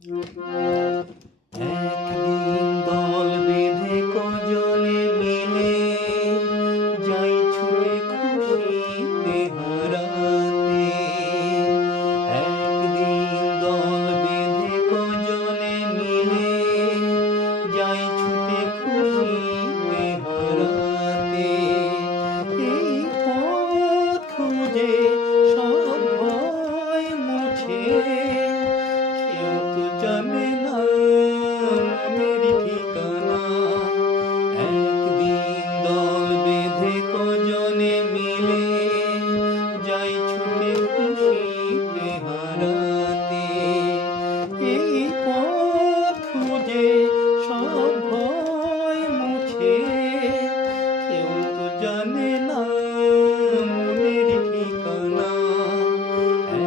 একদিন দল বেঁধে কজনে মিলে যাই ছুটে খুশিতে হারাতে। একদিন দল বেঁধে কজনে মিলে যাই ছুটে খুশিতে হারাতে। এই পথ খুঁজে সব ভয় মুছে, কেউ তো জানে না মনের ঠিকানা। একদিন দল বেঁধে কজনে মিলে যাই ছুটে খুশিতে হারাতে। এই পথ খুঁজে সব ভয় মুছে, কেউ তো জানে না মনের ঠিকানা।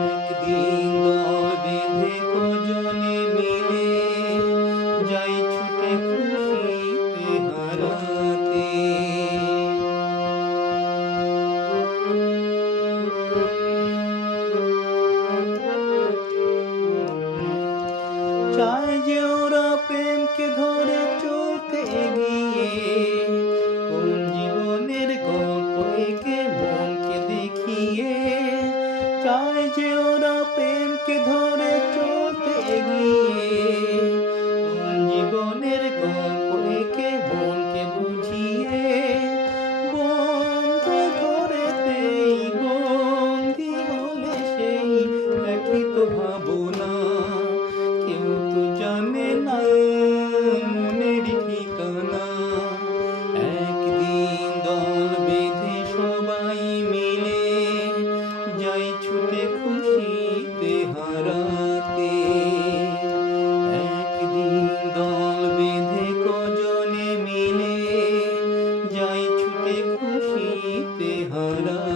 একদিন দল বেঁধে কজনে মিলে যাই ছুটে খুশিতে হারাতে। চায় যে ওরা প্রেমকে ধরে চলতে গিয়ে, কোন জীবনের গল্প এঁকে মনকে দেখিয়ে। চায় যে ওরা প্রেমকে ধরে চলতে গিয়ে, কোন জীবনের গল্প এঁকে মনকে বুঝিয়ে। বন্ধ ঘরেতেই বন্দি হলে সেই একই তো ভাবনা। কেউ তো জানে না মনের ঠিকানা। একদিন দল বেঁধে সবাই মিলে যাই ছুটে খুশিতে হারাতে। একদিন দল বেঁধে কজনে মিলে যাই ছুটে খুশিতে হারাতে।